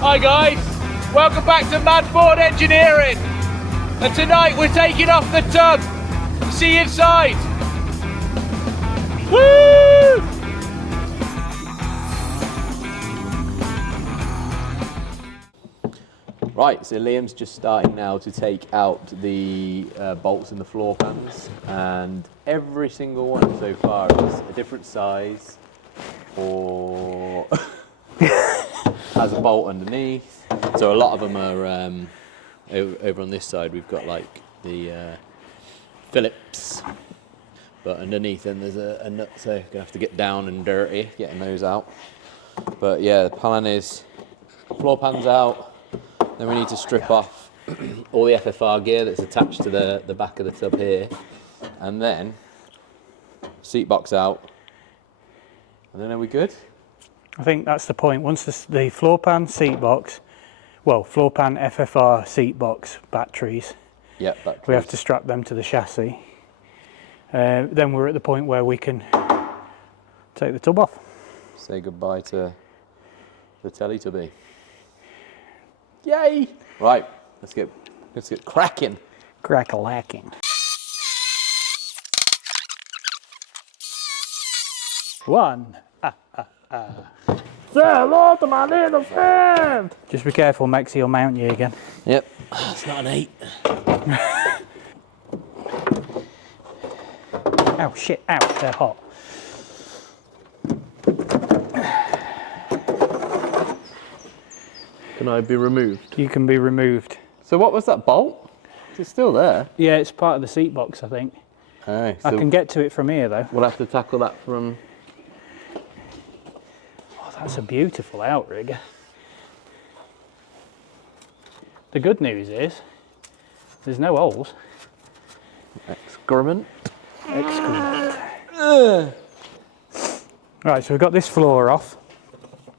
Hi guys, welcome back to Mad Ford Engineering. And tonight we're taking off the tub. See you inside. Woo! Right, so Liam's just starting now to take out the bolts in the floor pans, and every single one so far is a different size or has a bolt underneath. So a lot of them are over on this side. We've got like the Phillips, but underneath then there's a nut, so you're gonna have to get down and dirty getting those out. But yeah, the plan is floor pans out. Then we need to strip off all the FFR gear that's attached to the back of the tub here, and then seat box out, and then are we good? I think that's the point. Once the floor pan, seat box, well, floor pan, FFR, seat box, batteries, Yeah, batteries. we have to strap them to the chassis. Then we're at the point where we can take the tub off. Say goodbye to the Teletubby. Yay! Right, let's get cracking. Crack-a-lacking. One. Say hello to my little friend. Just be careful, Mexi will mount you again. Yep, it's not an 8. Ow, shit, ow, they're hot. Can I be removed? You can be removed. So what was that bolt? It's still there. Yeah, it's part of the seat box, I think. Aye, I so can get to it from here, though. we'll have to tackle that from... Oh, that's a beautiful outrigger. The good news is, there's no holes. Excrement. Excellent. Right, so we've got this floor off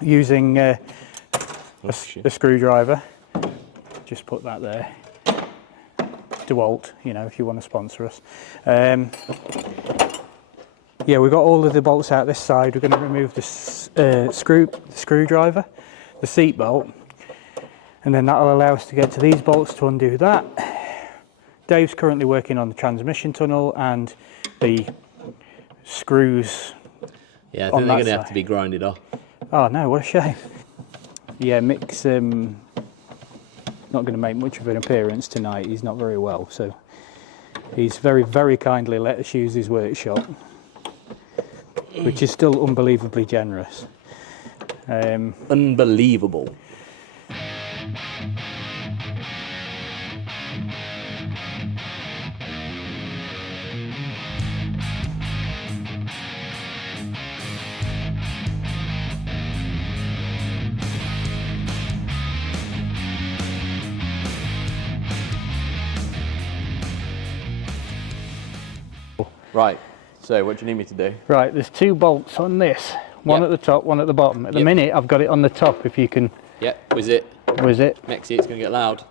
using a screwdriver. Just put that there. DeWalt, you know, if you want to sponsor us. Yeah, we've got all of the bolts out this side. We're going to remove the screwdriver, the seat bolt, and then that'll allow us to get to these bolts to undo that. Dave's currently working on the transmission tunnel and the screws. Yeah, I think they're going to have to be grinded off. Oh no, what a shame. Yeah, Mick's not going to make much of an appearance tonight. He's not very well, so he's very, very kindly let us use his workshop, which is still unbelievably generous. Unbelievable. Right, so what do you need me to do? Right, there's 2 bolts on this. One Yep. at the top, one at the bottom. At the minute, I've got it on the top, if you can... Yep, was it? Was it? Mexi, it's going to get loud.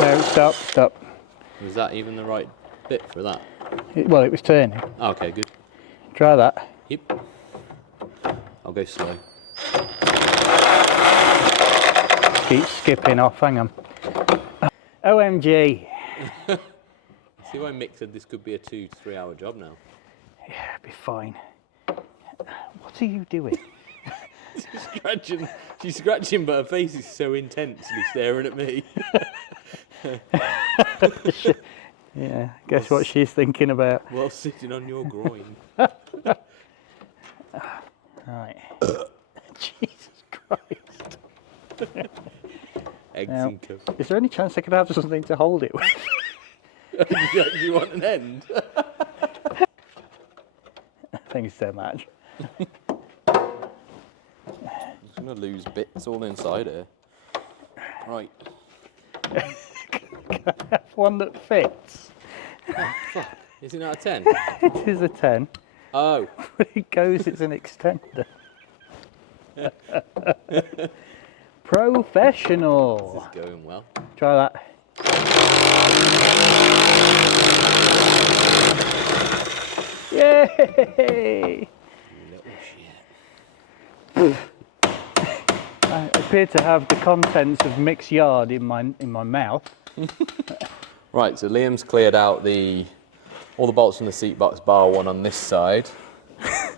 No, stop. Was that even the right bit for that? Well, it was turning. Okay, good. Try that. Yep. I'll go slow. Keep skipping off, hang on. OMG. See why Mick said this could be a 2 to 3 hour job now? Yeah, it'll be fine. What are you doing? She's scratching, but her face is so intensely staring at me. Yeah, guess what she's thinking about. While sitting on your groin. Right. Jesus Christ. Eggs Now, and cup. is there any chance I could have something to hold it with? Do you want an end? Thanks so much. I'm just going to lose bits all inside here. Right. One that fits. Oh, fuck. Is it not a 10? It is a 10. Oh. But it goes, it's an extender. Professional. This is going well. Try that. Yay! Little shit. I appear to have the contents of Mick's yard in my mouth. Right, so Liam's cleared out all the bolts from the seat box, bar one on this side. It's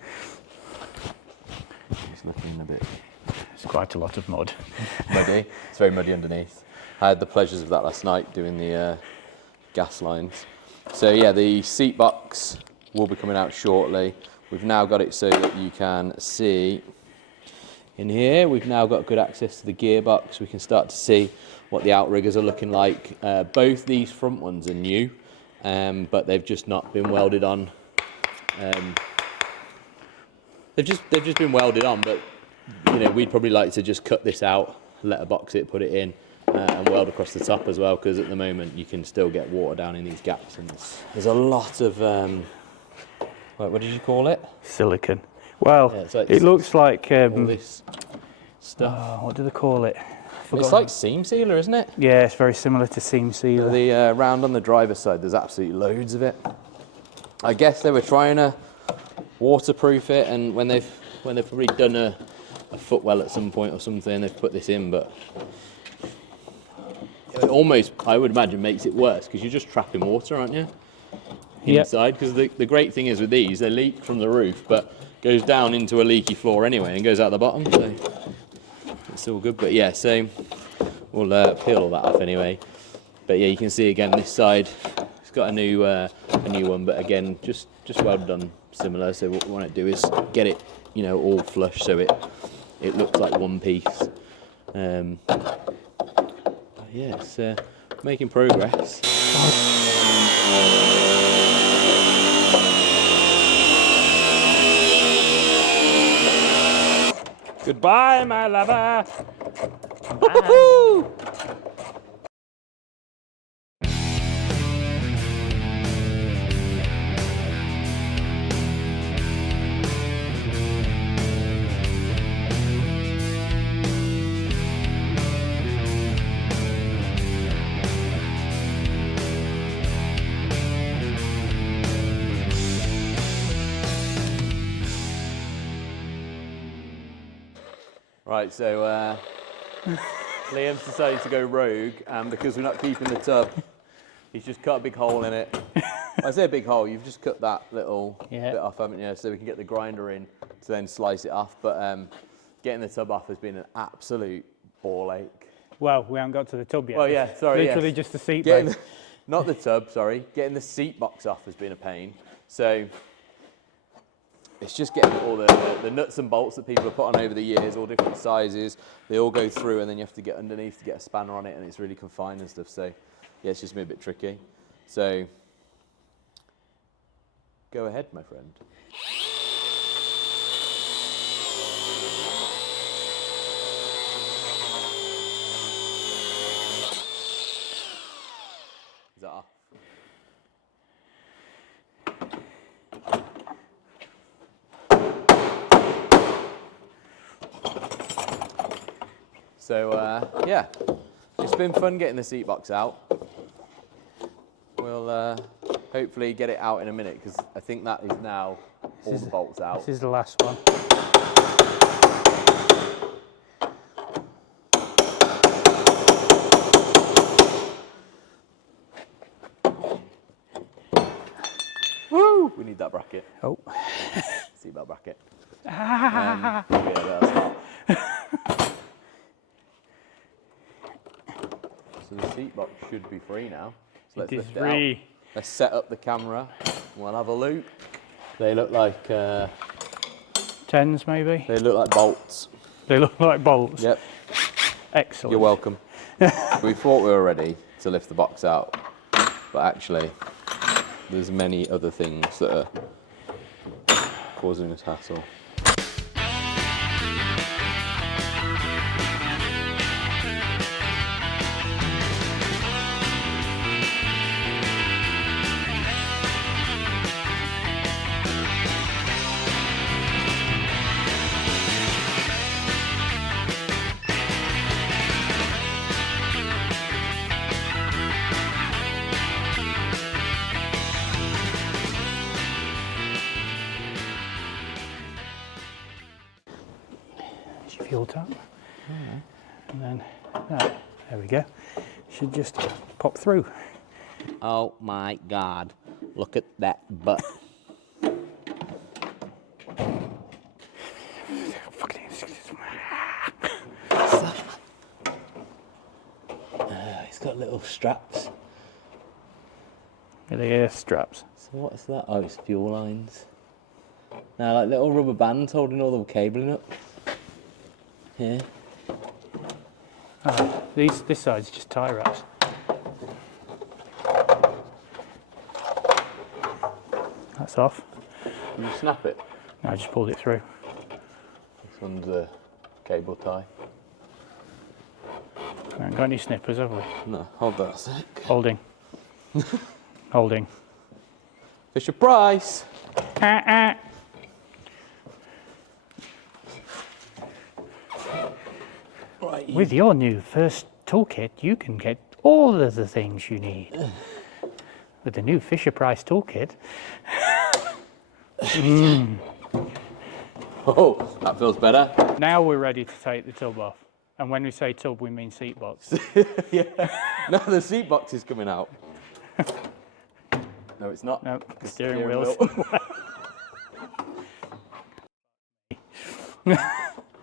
looking a bit It's quite a lot of mud. muddy. It's very muddy underneath. I had the pleasures of that last night doing the gas lines. So yeah, the seat box will be coming out shortly. We've now got it so that you can see in here. We've now got good access to the gearbox. We can start to see what the outriggers are looking like. Both these front ones are new, but they've just not been welded on. They've just been welded on, but you know, we'd probably like to just cut this out, letterbox it, put it in, and weld across the top as well, because at the moment you can still get water down in these gaps. And there's a lot of what did you call it? Silicon. Well, Yeah, like it looks like all this stuff. what do they call it? It's like seam sealer, isn't it? Yeah, it's very similar to seam sealer. The round on the driver's side, there's absolutely loads of it. I guess they were trying to waterproof it, and when they've probably done a footwell at some point or something, they've put this in, but it almost, I would imagine, makes it worse because you're just trapping water, aren't you? Inside, because the great thing is with these, they leak from the roof, but goes down into a leaky floor anyway and goes out the bottom, so it's all good. But yeah, so we'll peel all that off anyway. But yeah, you can see again this side, it's got a new one, but again, just welded on similar. So what we want to do is get it, you know, all flush so it looks like one piece. Yeah, it's making progress. Goodbye, my lover. Woohoo! Right, so Liam's decided to go rogue, and because we're not keeping the tub, he's just cut a big hole in it. When I say a big hole, you've just cut that little bit off, haven't you? So we can get the grinder in to then slice it off. But getting the tub off has been an absolute ball ache. Well, we haven't got to the tub yet. Well, yeah, sorry. Literally yes. just the seat Getting base. not the tub, sorry. Getting the seat box off has been a pain. So it's just getting all the nuts and bolts that people have put on over the years, all different sizes. They all go through, and then you have to get underneath to get a spanner on it, and it's really confined and stuff. So yeah, it's just been a bit tricky. So go ahead, my friend. Is that off? So yeah, it's been fun getting the seat box out. We'll hopefully get it out in a minute, because I think that is now all the bolts out. This is the last one. Woo! We need that bracket. Oh. Seatbelt bracket. Yeah, that's not. So the seat box should be free now. So let's It is lift it free. out. Let's set up the camera. We'll have a look. They look like Tens, maybe? they look like bolts. They look like bolts. Yep. Excellent. You're welcome. We thought we were ready to lift the box out, but actually, there's many other things that are causing us hassle. Is your fuel tank? And then, there we go. Should just pop through. Oh my God, look at that butt. It's got little straps. Yeah, the air straps. So what's that? Oh, it's fuel lines. Now, like little rubber bands holding all the cabling up. Here. Oh, this side's just tie wraps. That's off. Can you snap it? No, I just pulled it through. This one's a cable tie. We haven't got any snippers, have we? No, hold that a sec. Holding. Holding. Fisher Price. Right. With your new first toolkit, you can get all of the things you need. With the new Fisher Price toolkit. Oh, that feels better. Now we're ready to take the tub off. And when we say tub, we mean seat box. Yeah. No, the seat box is coming out. No, it's not. No, steering wheels.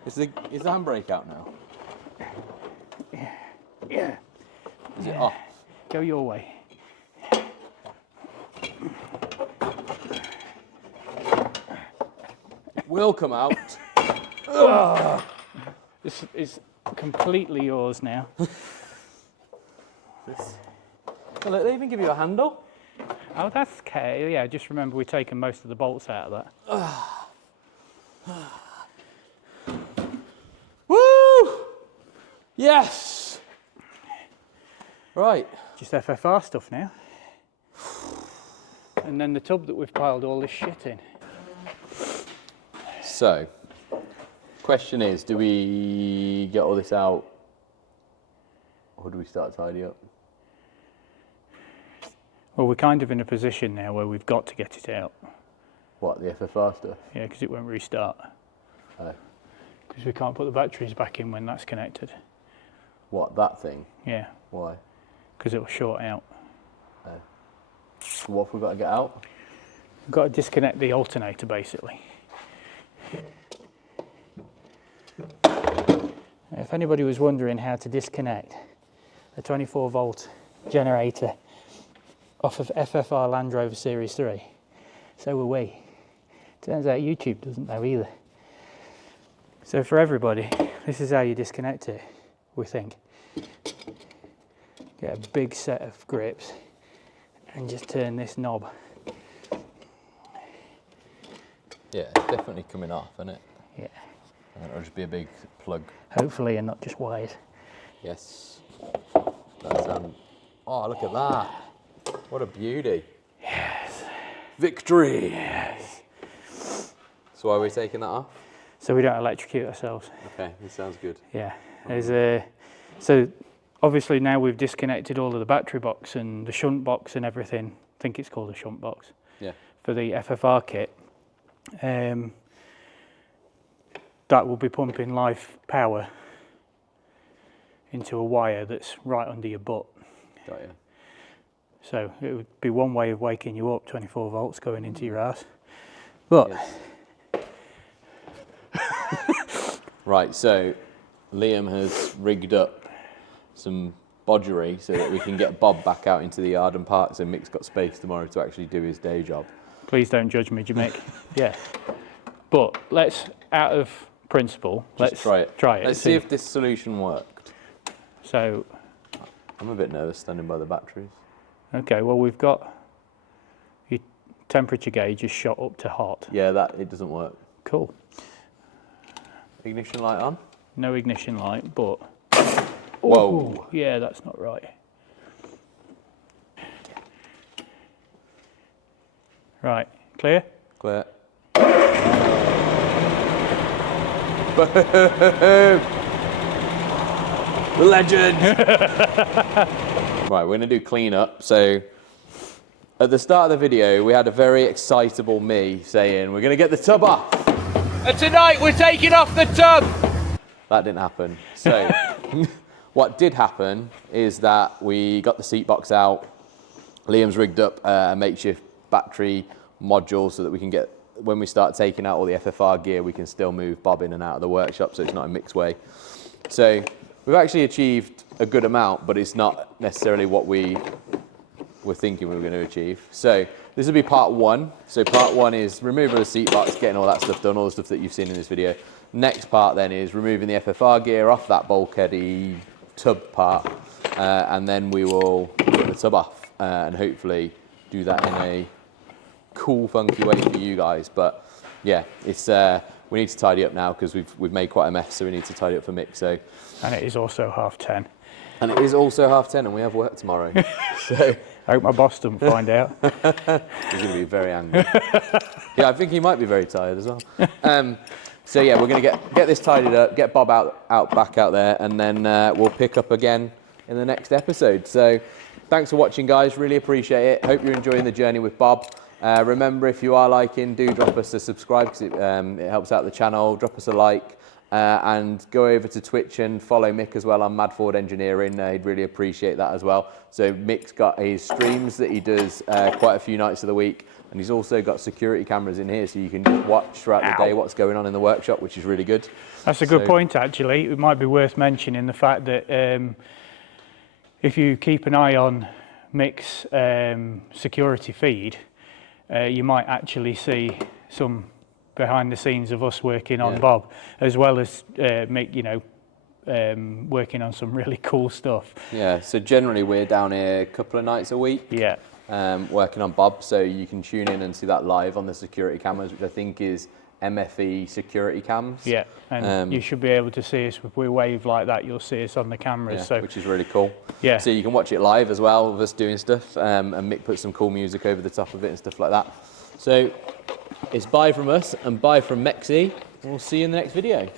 Is the handbrake out now? Yeah. Is it off? Go your way. Will come out. This is completely yours now. Well, they even give you a handle. Oh, that's okay. Yeah, just remember we've taken most of the bolts out of that. Woo! Yes! Right. Just FFR stuff now. And then the tub that we've piled all this shit in. So, question is, do we get all this out or do we start to tidy up? Well, we're kind of in a position now where we've got to get it out. What, the FFR stuff? Yeah, because it won't restart. Oh. Because we can't put the batteries back in when that's connected. What, that thing? Yeah, Why? because it'll short out. Oh. So what have we got to get out? We've got to disconnect the alternator basically. If anybody was wondering how to disconnect a 24 volt generator off of FFR Land Rover Series 3, so were we. Turns out YouTube doesn't know either. So for everybody, this is how you disconnect it, we think. Get a big set of grips and just turn this knob. Yeah, it's definitely coming off, isn't it? Yeah. And it'll just be a big plug. Hopefully, and not just wires. Yes. That's, oh, look at that. What a beauty. Yes. Victory. Yes. So why are we taking that off? So we don't electrocute ourselves. Okay, this sounds good. Yeah. So obviously now we've disconnected all of the battery box and the shunt box and everything. I think it's called a shunt box. Yeah. For the FFR kit. That will be pumping live power into a wire that's right under your butt. Got you. So it would be one way of waking you up, 24 volts going into your ass. But Yes. Right, so Liam has rigged up some bodgery so that we can get Bob back out into the yard and park so Mick's got space tomorrow to actually do his day job. please don't judge me, Mick. Yeah. But let's, out of principle, let's try it. Let's see See. if this solution worked. So, I'm a bit nervous standing by the batteries. okay, well we've got your temperature gauge is shot up to hot. Yeah, it doesn't work. Cool. Ignition light on? No ignition light, but... Whoa. Ooh, yeah, that's not right. Right, clear? Clear. Boom! The legend! Right, we're going to do cleanup. So, at the start of the video, we had a very excitable me saying, we're going to get the tub off. And tonight we're taking off the tub. that didn't happen. So what did happen is that we got the seat box out. Liam's rigged up a makeshift battery module so that we can get, when we start taking out all the FFR gear, we can still move Bob in and out of the workshop so it's not a mixed way. So we've actually achieved a good amount, but it's not necessarily what we were thinking we were going to achieve. So this will be part 1. So part 1 is removal of the seat box, getting all that stuff done, all the stuff that you've seen in this video. Next part then is removing the FFR gear off that bulkheady tub part, and then we will get the tub off and hopefully do that in a cool, funky way for you guys. But yeah, it's we need to tidy up now because we've made quite a mess, so we need to tidy up for Mick. So, and it is also 10:30. And it is also 10:30, and we have work tomorrow. So I hope my boss doesn't find out. He's going to be very angry. Yeah, I think he might be very tired as well. So yeah, we're going to get this tidied up, get Bob back out there, and then we'll pick up again in the next episode. So thanks for watching, guys. Really appreciate it. Hope you're enjoying the journey with Bob. Remember, if you are liking, do drop us a subscribe because it helps out the channel. Drop us a like. And go over to Twitch and follow Mick as well on Mad Forward Engineering. He'd really appreciate that as well. So Mick's got his streams that he does quite a few nights of the week, and he's also got security cameras in here so you can just watch throughout the day what's going on in the workshop, which is really good. That's a good point, actually. It might be worth mentioning the fact that if you keep an eye on Mick's security feed, you might actually see some behind the scenes of us working on Bob, as well as Mick, working on some really cool stuff. Yeah, so generally we're down here a couple of nights a week. Yeah. Working on Bob, so you can tune in and see that live on the security cameras, which I think is MFE security cams. Yeah, and you should be able to see us. If we wave like that, you'll see us on the cameras. Yeah, so, which is really cool. Yeah. So you can watch it live as well with us doing stuff, and Mick put some cool music over the top of it and stuff like that. So it's bye from us and bye from Mexi, and we'll see you in the next video.